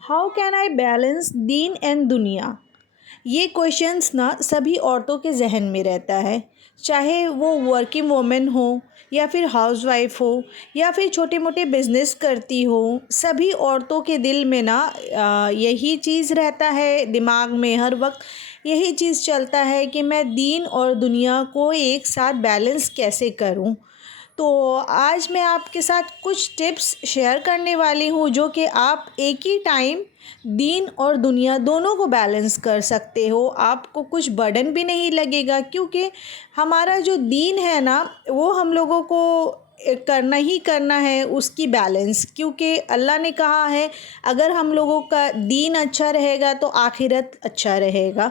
How can I balance Deen and दुनिया। ये questions ना सभी औरतों के जहन में रहता है, चाहे वो वर्किंग वुमेन हो या फिर हाउसवाइफ हो या फिर छोटे मोटे बिजनेस करती हो। सभी औरतों के दिल में ना यही चीज़ रहता है, दिमाग में हर वक्त यही चीज़ चलता है कि मैं दीन और दुनिया को एक साथ बैलेंस कैसे करूं। तो आज मैं आपके साथ कुछ टिप्स शेयर करने वाली हूँ जो कि आप एक ही टाइम दीन और दुनिया दोनों को बैलेंस कर सकते हो। आपको कुछ बर्डन भी नहीं लगेगा, क्योंकि हमारा जो दीन है ना वो हम लोगों को करना ही करना है उसकी बैलेंस, क्योंकि अल्लाह ने कहा है अगर हम लोगों का दीन अच्छा रहेगा तो आखिरत अच्छा रहेगा।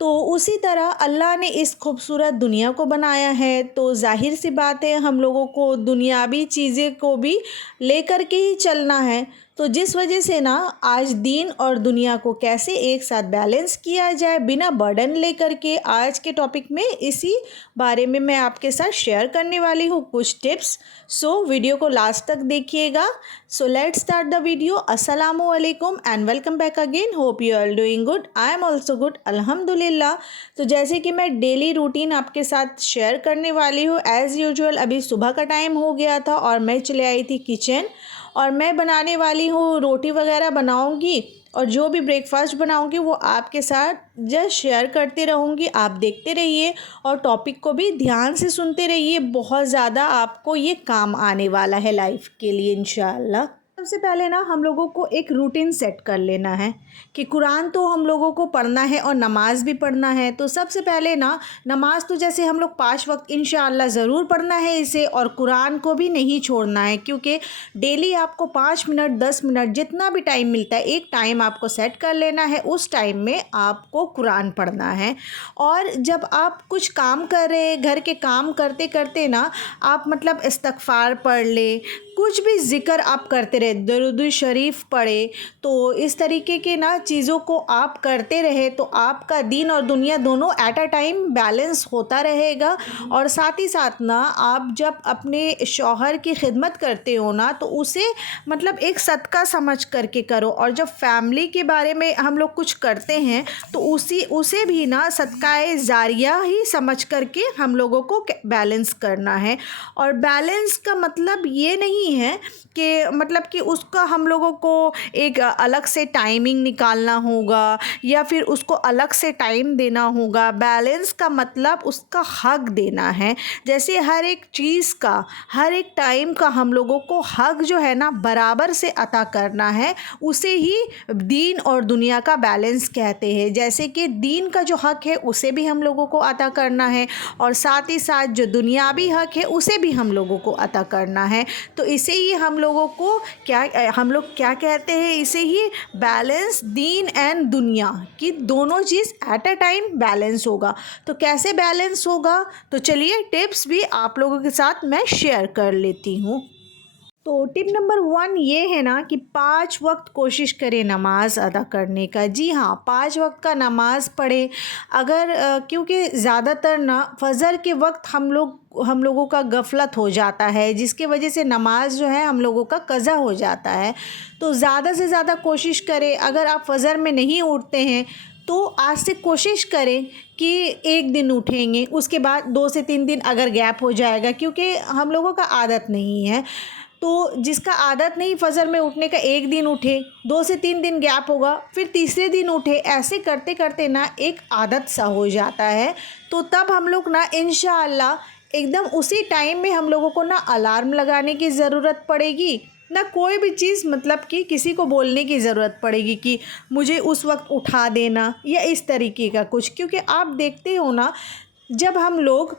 तो उसी तरह अल्लाह ने इस खूबसूरत दुनिया को बनाया है, तो ज़ाहिर सी बात है हम लोगों को दुनियावी चीज़ें को भी लेकर के ही चलना है। तो जिस वजह से ना आज दीन और दुनिया को कैसे एक साथ बैलेंस किया जाए बिना बर्डन लेकर के, आज के टॉपिक में इसी बारे में मैं आपके साथ शेयर करने वाली हूँ कुछ टिप्स। सो वीडियो को लास्ट तक देखिएगा। So let's start the video. अस्सलामु अलैकुम and welcome back again. Hope you are doing good, I am also good अल्हम्दुलिल्लाह। तो जैसे कि मैं डेली रूटीन आपके साथ शेयर करने वाली हूँ एज़ यूजुअल। अभी सुबह का टाइम हो गया था और मैं चले आई थी किचन, और मैं बनाने वाली हूँ रोटी वगैरह बनाऊँगी, और जो भी ब्रेकफास्ट बनाऊँगी वो आपके साथ जस्ट शेयर करते रहूँगी। आप देखते रहिए और टॉपिक को भी ध्यान से सुनते रहिए, बहुत ज़्यादा आपको ये काम आने वाला है लाइफ के लिए इंशाअल्लाह। सबसे पहले ना हम लोगों को एक रूटीन सेट कर लेना है कि कुरान तो हम लोगों को पढ़ना है और नमाज़ भी पढ़ना है। तो सबसे पहले ना नमाज़ तो जैसे हम लोग 5 वक्त इंशाअल्लाह ज़रूर पढ़ना है इसे, और कुरान को भी नहीं छोड़ना है, क्योंकि डेली आपको 5 मिनट 10 मिनट जितना भी टाइम मिलता है एक टाइम आपको सेट कर लेना है, उस टाइम में आपको कुरान पढ़ना है। और जब आप कुछ काम कर रहे हैं, घर के काम करते करते ना आप मतलब इस्तग़फ़ार पढ़ ले, कुछ भी ज़िक्र आप करते रहे, दरूद शरीफ पढ़े, तो इस तरीके के ना चीज़ों को आप करते रहे तो आपका दीन और दुनिया दोनों एट अ टाइम बैलेंस होता रहेगा। और साथ ही साथ ना आप जब अपने शौहर की खिदमत करते हो ना तो उसे मतलब एक सदका समझ करके करो, और जब फैमिली के बारे में हम लोग कुछ करते हैं तो उसे भी ना सदकाए जारिया ही समझ करके हम लोगों को बैलेंस करना है। और बैलेंस का मतलब ये नहीं है कि मतलब कि उसका हम लोगों को एक अलग से टाइमिंग निकालना होगा या फिर उसको अलग से टाइम देना होगा। बैलेंस का मतलब उसका हक देना है। जैसे हर एक चीज़ का, हर एक टाइम का हम लोगों को हक जो है ना बराबर से अता करना है, उसे ही दीन और दुनिया का बैलेंस कहते हैं। जैसे कि दीन का जो हक है उसे भी हम लोगों को अता करना है, और साथ ही साथ जो दुनियावी हक है उसे भी हम लोगों को अता करना है। तो इसे ही हम लोगों को हम लोग क्या कहते हैं, इसे ही बैलेंस दीन एंड दुनिया की दोनों चीज़ एट अ टाइम बैलेंस होगा। तो कैसे बैलेंस होगा, तो चलिए टिप्स भी आप लोगों के साथ मैं शेयर कर लेती हूँ। तो टिप नंबर 1 ये है ना कि 5 वक्त कोशिश करें नमाज़ अदा करने का। जी हाँ, 5 वक्त का नमाज़ पढ़े। अगर क्योंकि ज़्यादातर ना फ़जर के वक्त हम लोगों का गफलत हो जाता है, जिसके वजह से नमाज जो है हम लोगों का कज़ा हो जाता है। तो ज़्यादा से ज़्यादा कोशिश करें, अगर आप फ़जर में नहीं उठते हैं तो आज से कोशिश करें कि एक दिन उठेंगे, उसके बाद 2 से 3 दिन अगर गैप हो जाएगा, क्योंकि हम लोगों का आदत नहीं है। तो जिसका आदत नहीं फ़जर में उठने का, एक दिन उठे, 2 से 3 दिन गैप होगा, फिर तीसरे दिन उठे, ऐसे करते करते ना एक आदत सा हो जाता है। तो तब हम लोग ना इंशाअल्लाह एकदम उसी टाइम में हम लोगों को ना अलार्म लगाने की ज़रूरत पड़ेगी, ना कोई भी चीज़ मतलब कि किसी को बोलने की ज़रूरत पड़ेगी कि मुझे उस वक्त उठा देना या इस तरीके का कुछ। क्योंकि आप देखते हो ना जब हम लोग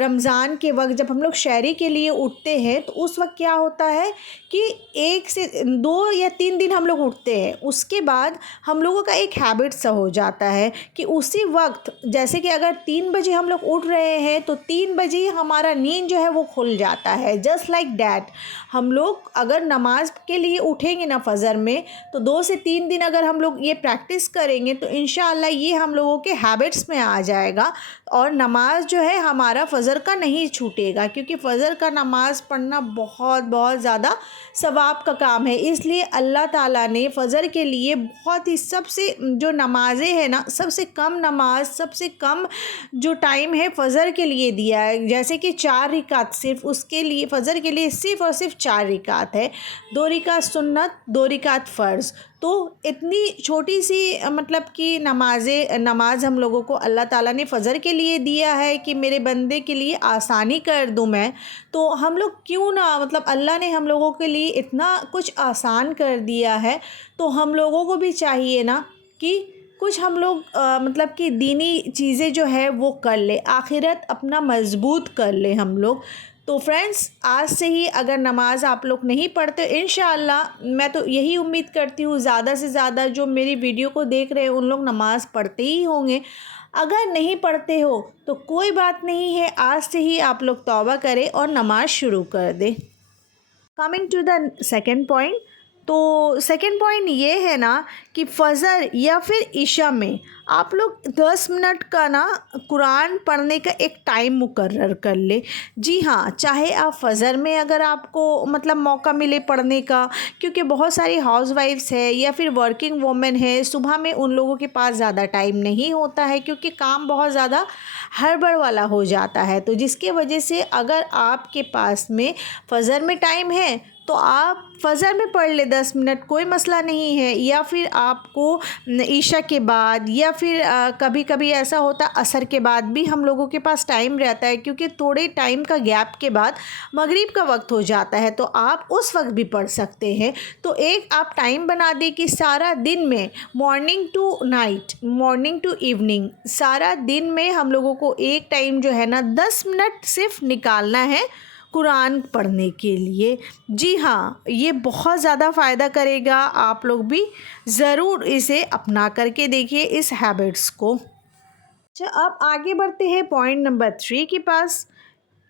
रमज़ान के वक्त जब हम लोग शहरी के लिए उठते हैं तो उस वक्त क्या होता है कि 1 से 2 या 3 दिन हम लोग उठते हैं, उसके बाद हम लोगों का एक हैबिट सा हो जाता है कि उसी वक्त, जैसे कि अगर 3 बजे हम लोग उठ रहे हैं तो 3 बजे ही हमारा नींद जो है वो खुल जाता है, जस्ट लाइक डैट। हम लोग अगर नमाज के लिए उठेंगे ना फ़जर में, तो 2 से 3 दिन अगर हम लोग ये प्रैक्टिस करेंगे तो इंशाअल्लाह ये हम लोगों के हैबिट्स में आ जाएगा और नमाज जो है हमारा फ़जर का नहीं छूटेगा, क्योंकि फ़जर का नमाज़ पढ़ना बहुत बहुत ज़्यादा सवाब का काम है। इसलिए अल्लाह ताला ने फ़जर के लिए बहुत ही सबसे जो नमाज़ें हैं ना, सबसे कम नमाज, सबसे कम जो टाइम है फ़जर के लिए दिया है। जैसे कि 4 रिकात सिर्फ उसके लिए, फ़जर के लिए सिर्फ़ और सिर्फ 4 रिकात है, 2 रिकात सुन्नत, 2 रिकात फ़र्ज़। तो इतनी छोटी सी मतलब कि नमाज हम लोगों को अल्लाह ताला ने फ़जर के लिए दिया है कि मेरे बंदे के लिए आसानी कर दूं मैं। तो हम लोग क्यों ना, मतलब अल्लाह ने हम लोगों के लिए इतना कुछ आसान कर दिया है, तो हम लोगों को भी चाहिए ना कि कुछ हम लोग मतलब कि दीनी चीज़ें जो है वो कर ले, आखिरत अपना मजबूत कर ले हम लोग। तो फ्रेंड्स, आज से ही अगर नमाज़ आप लोग नहीं पढ़ते, इंशाअल्लाह मैं तो यही उम्मीद करती हूँ ज़्यादा से ज़्यादा जो मेरी वीडियो को देख रहे हैं उन लोग नमाज़ पढ़ते ही होंगे। अगर नहीं पढ़ते हो तो कोई बात नहीं है, आज से ही आप लोग तौबा करें और नमाज़ शुरू कर दें। Coming to the second point, तो सेकेंड पॉइंट ये है ना कि फ़जर या फिर इशा में आप लोग 10 मिनट का ना कुरान पढ़ने का एक टाइम मुकर्रर कर ले। जी हाँ, चाहे आप फ़जर में अगर आपको मतलब मौका मिले पढ़ने का, क्योंकि बहुत सारी हाउसवाइफ्स है या फिर वर्किंग वुमेन है, सुबह में उन लोगों के पास ज़्यादा टाइम नहीं होता है क्योंकि काम बहुत ज़्यादा हड़बड़ वाला हो जाता है। तो जिसके वजह से अगर आपके पास में फ़जर में टाइम है तो आप फ़जर में पढ़ ले 10 मिनट, कोई मसला नहीं है। या फिर आपको ईशा के बाद या फिर कभी कभी ऐसा होता असर के बाद भी हम लोगों के पास टाइम रहता है, क्योंकि थोड़े टाइम का गैप के बाद मगरिब का वक्त हो जाता है, तो आप उस वक्त भी पढ़ सकते हैं। तो एक आप टाइम बना दें कि सारा दिन में, morning to night, morning to evening, सारा दिन में हम लोगों को एक टाइम जो है ना 10 मिनट सिर्फ निकालना है कुरान पढ़ने के लिए। जी हाँ, ये बहुत ज़्यादा फ़ायदा करेगा, आप लोग भी ज़रूर इसे अपना करके देखिए इस हैबिट्स को। अच्छा, अब आगे बढ़ते हैं पॉइंट नंबर 3 के पास,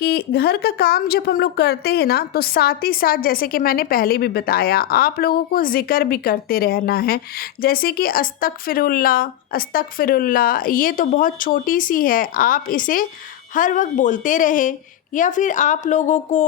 कि घर का काम जब हम लोग करते हैं ना तो साथ ही साथ, जैसे कि मैंने पहले भी बताया, आप लोगों को ज़िक्र भी करते रहना है। जैसे कि अस्तगफिरुल्लाह अस्तगफिरुल्लाह, ये तो बहुत छोटी सी है, आप इसे हर वक्त बोलते रहे। या फिर आप लोगों को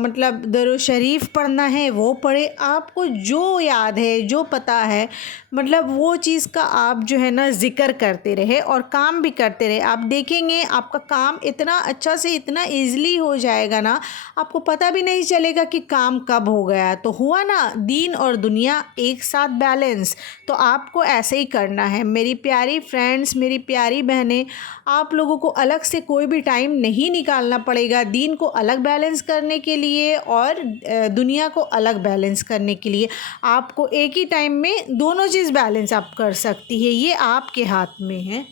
मतलब दरूद शरीफ पढ़ना है वो पढ़े, आपको जो याद है, जो पता है, मतलब वो चीज़ का आप जो है ना ज़िक्र करते रहे और काम भी करते रहे। आप देखेंगे आपका काम इतना अच्छा से इतना ईज़िली हो जाएगा ना, आपको पता भी नहीं चलेगा कि काम कब हो गया। तो हुआ ना दीन और दुनिया एक साथ बैलेंस। तो आपको ऐसे ही करना है मेरी प्यारी फ्रेंड्स, मेरी प्यारी बहनें। आप लोगों को अलग से कोई भी टाइम नहीं निकालना पड़ेगा दीन को अलग बैलेंस करने के लिए और दुनिया को अलग बैलेंस करने के लिए। आपको एक ही टाइम में दोनों चीज़ बैलेंस आप कर सकती है, ये आपके हाथ में है।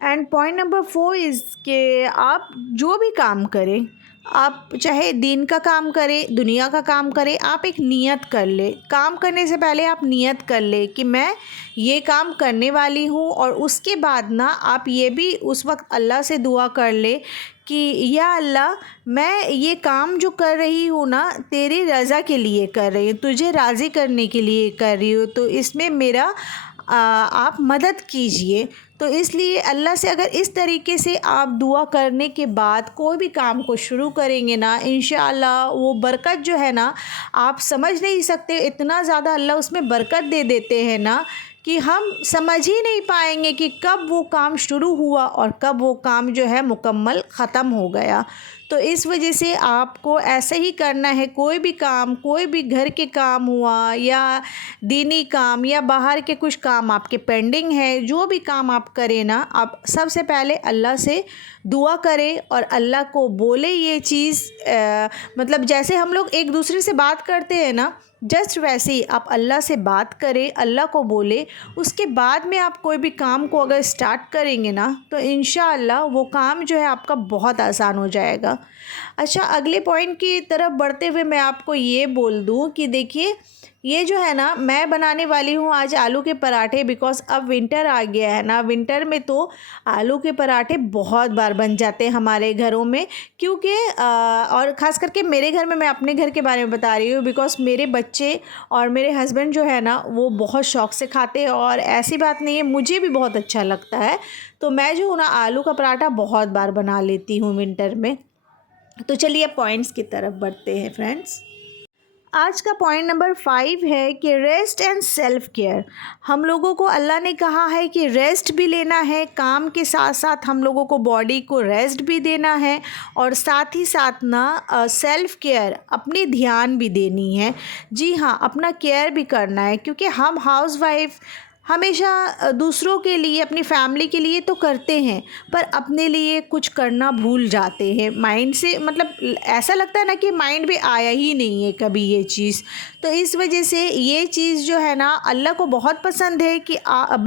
एंड पॉइंट नंबर 4 इज़ के आप जो भी काम करें, आप चाहे दीन का काम करें, दुनिया का काम करें, आप एक नियत कर ले। काम करने से पहले आप नियत कर ले कि मैं ये काम करने वाली हूँ, और उसके बाद ना आप ये भी उस वक्त अल्लाह से दुआ कर ले कि या अल्लाह, मैं ये काम जो कर रही हूँ ना तेरी रज़ा के लिए कर रही हूँ, तुझे राज़ी करने के लिए कर रही हूँ, तो इसमें मेरा आप मदद कीजिए। तो इसलिए अल्लाह से अगर इस तरीके से आप दुआ करने के बाद कोई भी काम को शुरू करेंगे ना, इंशाअल्लाह वो बरकत जो है ना, आप समझ नहीं सकते, इतना ज़्यादा अल्लाह उसमें बरकत दे देते हैं ना कि हम समझ ही नहीं पाएंगे कि कब वो काम शुरू हुआ और कब वो काम जो है मुकम्मल ख़त्म हो गया। तो इस वजह से आपको ऐसे ही करना है, कोई भी काम, कोई भी घर के काम हुआ या दीनी काम या बाहर के कुछ काम आपके पेंडिंग है, जो भी काम आप करें ना, आप सबसे पहले अल्लाह से दुआ करें और अल्लाह को बोले ये चीज़, मतलब जैसे हम लोग एक दूसरे से बात करते हैं ना, जस्ट वैसे ही आप अल्लाह से बात करें, अल्लाह को बोले, उसके बाद में आप कोई भी काम को अगर स्टार्ट करेंगे ना तो इंशाअल्लाह वो काम जो है आपका बहुत आसान हो जाएगा। अच्छा, अगले पॉइंट की तरफ बढ़ते हुए मैं आपको ये बोल दूँ कि देखिए ये जो है ना मैं बनाने वाली हूँ आज आलू के पराठे, बिकॉज़ अब विंटर आ गया है ना। विंटर में तो आलू के पराठे बहुत बार बन जाते हैं हमारे घरों में, क्योंकि और ख़ास करके मेरे घर में, मैं अपने घर के बारे में बता रही हूँ, बिकॉज़ मेरे बच्चे और मेरे हस्बैंड जो है ना वो बहुत शौक़ से खाते हैं, और ऐसी बात नहीं है, मुझे भी बहुत अच्छा लगता है। तो मैं जो हूँ ना आलू का पराठा बहुत बार बना लेती हूँ विंटर में। तो चलिए पॉइंट्स की तरफ बढ़ते हैं फ्रेंड्स। आज का पॉइंट नंबर 5 है कि रेस्ट एंड सेल्फ केयर। हम लोगों को अल्लाह ने कहा है कि रेस्ट भी लेना है, काम के साथ साथ हम लोगों को बॉडी को रेस्ट भी देना है, और साथ ही साथ ना सेल्फ केयर, अपनी ध्यान भी देनी है। जी हाँ, अपना केयर भी करना है, क्योंकि हम हाउसवाइफ हमेशा दूसरों के लिए, अपनी फैमिली के लिए तो करते हैं, पर अपने लिए कुछ करना भूल जाते हैं माइंड से। मतलब ऐसा लगता है ना कि माइंड में आया ही नहीं है कभी ये चीज़। तो इस वजह से ये चीज़ जो है ना अल्लाह को बहुत पसंद है कि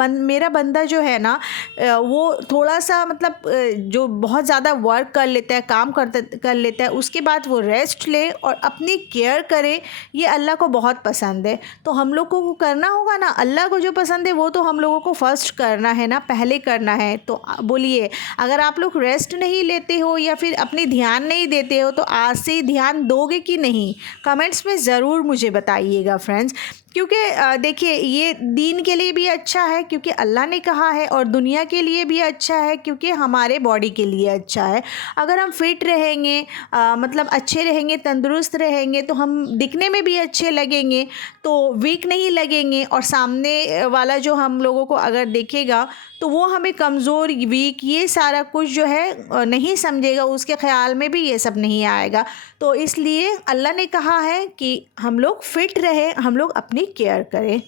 मेरा बंदा जो है ना वो थोड़ा सा मतलब जो बहुत ज़्यादा वर्क कर लेता है, काम कर लेता है, उसके बाद वो रेस्ट ले और अपनी केयर करे। ये अल्लाह को बहुत पसंद है। तो हम लोग को करना होगा ना, अल्लाह को जो पसंद है वो तो हम लोगों को फर्स्ट करना है ना, पहले करना है। तो बोलिए, अगर आप लोग रेस्ट नहीं लेते हो या फिर अपनी ध्यान नहीं देते हो तो आज से ध्यान दोगे कि नहीं, कमेंट्स में ज़रूर मुझे बताइएगा फ्रेंड्स। क्योंकि देखिए ये दीन के लिए भी अच्छा है क्योंकि अल्लाह ने कहा है, और दुनिया के लिए भी अच्छा है क्योंकि हमारे बॉडी के लिए अच्छा है। अगर हम फिट रहेंगे, मतलब अच्छे रहेंगे, तंदुरुस्त रहेंगे, तो हम दिखने में भी अच्छे लगेंगे, तो वीक नहीं लगेंगे, और सामने वाला जो हम लोगों को अगर देखेगा तो वो हमें कमज़ोर, वीक, ये सारा कुछ जो है नहीं समझेगा, उसके ख़्याल में भी ये सब नहीं आएगा। तो इसलिए अल्लाह ने कहा है कि हम लोग फिट रहें, हम लोग अपनी केयर करें।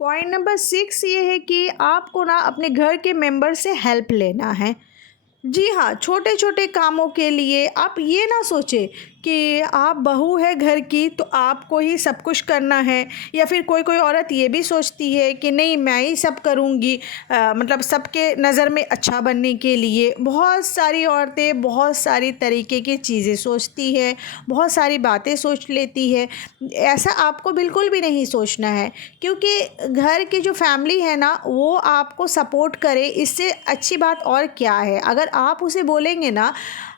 पॉइंट नंबर 6 ये है कि आपको ना अपने घर के मेंबर से हेल्प लेना है। जी हाँ, छोटे छोटे कामों के लिए आप ये ना सोचें कि आप बहू है घर की तो आपको ही सब कुछ करना है, या फिर कोई कोई औरत ये भी सोचती है कि नहीं मैं ही सब करूँगी, मतलब सबके नज़र में अच्छा बनने के लिए। बहुत सारी औरतें बहुत सारी तरीके की चीज़ें सोचती है, बहुत सारी बातें सोच लेती है। ऐसा आपको बिल्कुल भी नहीं सोचना है, क्योंकि घर की जो फैमिली है ना वो आपको सपोर्ट करे, इससे अच्छी बात और क्या है। अगर आप उसे बोलेंगे ना,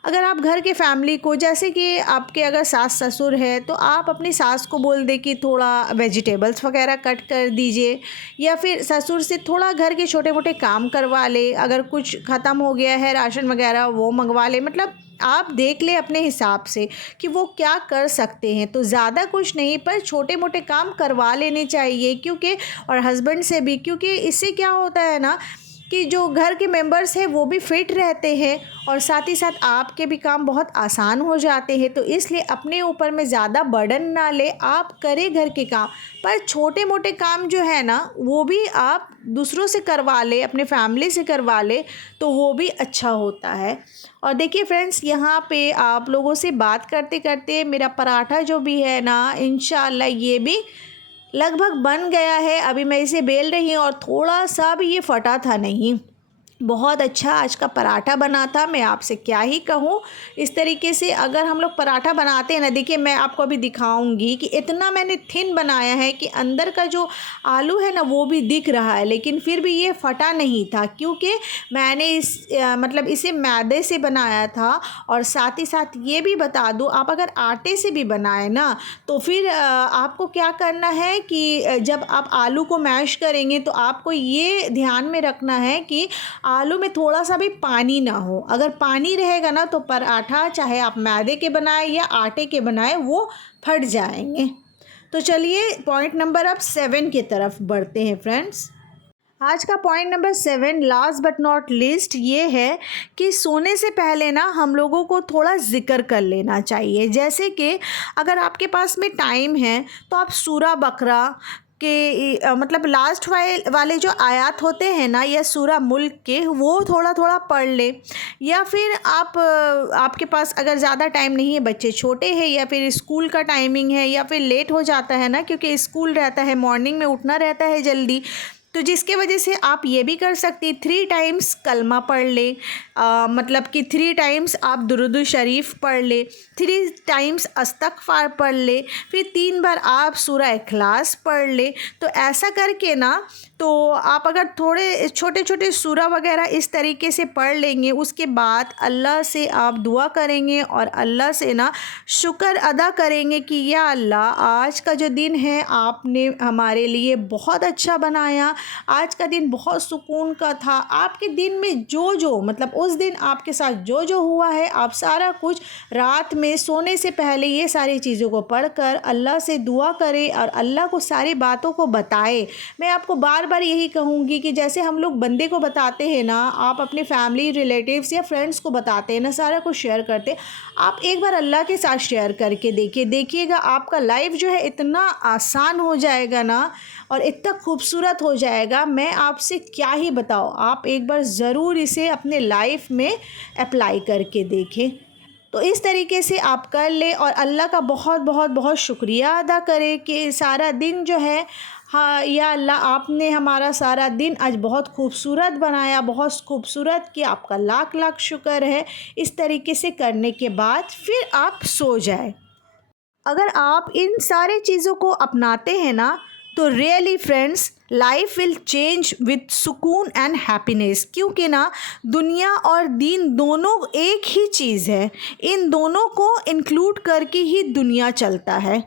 अगर आप घर के फैमिली को, जैसे कि आपके अगर सास ससुर है तो आप अपनी सास को बोल दे कि थोड़ा वेजिटेबल्स वगैरह कट कर दीजिए, या फिर ससुर से थोड़ा घर के छोटे मोटे काम करवा ले, अगर कुछ ख़त्म हो गया है राशन वगैरह वो मंगवा ले। मतलब आप देख ले अपने हिसाब से कि वो क्या कर सकते हैं। तो ज़्यादा कुछ नहीं, पर छोटे मोटे काम करवा लेने चाहिए, क्योंकि और हस्बैंड से भी, क्योंकि इससे क्या होता है ना कि जो घर के मेंबर्स हैं वो भी फिट रहते हैं, और साथ ही साथ आपके भी काम बहुत आसान हो जाते हैं। तो इसलिए अपने ऊपर में ज़्यादा बर्डन ना ले, आप करें घर के काम, पर छोटे मोटे काम जो है ना वो भी आप दूसरों से करवा ले, अपने फैमिली से करवा ले, तो वो भी अच्छा होता है। और देखिए फ्रेंड्स, यहाँ पे आप लोगों से बात करते करते मेरा पराठा जो भी है ना, इंशाल्लाह ये भी लगभग बन गया है। अभी मैं इसे बेल रही हूँ और थोड़ा सा भी ये फटा था नहीं, बहुत अच्छा आज का पराठा बना था। मैं आपसे क्या ही कहूँ, इस तरीके से अगर हम लोग पराठा बनाते हैं ना, देखिए मैं आपको अभी दिखाऊंगी कि इतना मैंने थिन बनाया है कि अंदर का जो आलू है ना वो भी दिख रहा है, लेकिन फिर भी ये फटा नहीं था, क्योंकि मैंने मतलब इसे मैदे से बनाया था। और साथ ही साथ ये भी बता दूँ, आप अगर आटे से भी बनाए ना तो फिर आपको क्या करना है कि जब आप आलू को मैश करेंगे तो आपको ये ध्यान में रखना है कि आलू में थोड़ा सा भी पानी ना हो। अगर पानी रहेगा ना तो पराठा, चाहे आप मैदे के बनाए या आटे के बनाए, वो फट जाएंगे। तो चलिए पॉइंट नंबर अब 7 की तरफ बढ़ते हैं फ्रेंड्स। आज का point number 7, last but not list, ये है कि सोने से पहले ना हम लोगों को थोड़ा जिक्र कर लेना चाहिए। जैसे कि अगर आपके पास में टाइम है तो आप सूरा बकरा के मतलब लास्ट वाले जो आयात होते हैं ना, या सूरा मुल्क के, वो थोड़ा थोड़ा पढ़ ले। या फिर आप आपके पास अगर ज़्यादा टाइम नहीं है, बच्चे छोटे हैं, या फिर स्कूल का टाइमिंग है, या फिर लेट हो जाता है ना क्योंकि स्कूल रहता है, मॉर्निंग में उठना रहता है जल्दी, तो जिसके वजह से आप ये भी कर सकती 3 टाइम्स कलमा पढ़ ले, मतलब कि 3 टाइम्स आप दुरूद शरीफ पढ़ ले, 3 टाइम्स इस्तग़फ़ार पढ़ ले, फिर 3 बार आप सूरह इखलास पढ़ ले। तो ऐसा करके ना, तो आप अगर थोड़े छोटे छोटे सूरा वगैरह इस तरीके से पढ़ लेंगे, उसके बाद अल्लाह से आप दुआ करेंगे और अल्लाह से ना शुक्र अदा करेंगे कि या अल्लाह, आज का जो दिन है आपने हमारे लिए बहुत अच्छा बनाया, आज का दिन बहुत सुकून का था। आपके दिन में जो जो मतलब उस दिन आपके साथ जो जो हुआ है, आप सारा कुछ रात में सोने से पहले ये सारी चीज़ों को पढ़कर अल्लाह से दुआ करें और अल्लाह को सारी बातों को बताएं। मैं आपको बार बार यही कहूँगी कि जैसे हम लोग बंदे को बताते हैं ना, आप अपने फैमिली रिलेटिव्स या फ्रेंड्स को बताते हैं ना, सारा कुछ शेयर करते, आप एक बार अल्लाह के साथ शेयर करके देखिएगा आपका लाइफ जो है इतना आसान हो जाएगा ना, और इतना खूबसूरत हो जाएगा, मैं आपसे क्या ही बताऊँ। आप एक बार ज़रूर इसे अपने लाइफ में अप्लाई करके देखें। तो इस तरीके से आप कर लें और अल्लाह का बहुत बहुत बहुत शुक्रिया अदा करें कि सारा दिन जो है, हाँ या अल्लाह, आपने हमारा सारा दिन आज बहुत खूबसूरत बनाया, बहुत खूबसूरत किया, आपका लाख लाख शुक्र है। इस तरीके से करने के बाद फिर आप सो जाए। अगर आप इन सारे चीज़ों को अपनाते हैं ना, तो really friends, life will change with सुकून एंड हैप्पीनेस। क्योंकि ना दुनिया और दीन दोनों एक ही चीज़ है, इन दोनों को इंक्लूड करके ही दुनिया चलता है।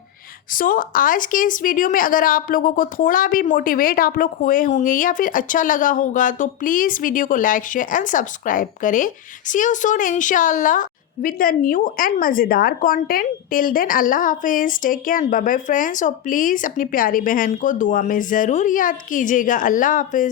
आज के इस वीडियो में अगर आप लोगों को थोड़ा भी मोटिवेट आप लोग हुए होंगे या फिर अच्छा लगा होगा, तो प्लीज़ वीडियो को लाइक शेयर एंड सब्सक्राइब करें। सी यू सून इंशाल्लाह with the new and मज़ेदार कंटेंट। टिल देन अल्लाह हाफिज़, take care and bye bye friends. और प्लीज़ अपनी प्यारी बहन को दुआ में ज़रूर याद कीजिएगा। अल्लाह हाफिज़।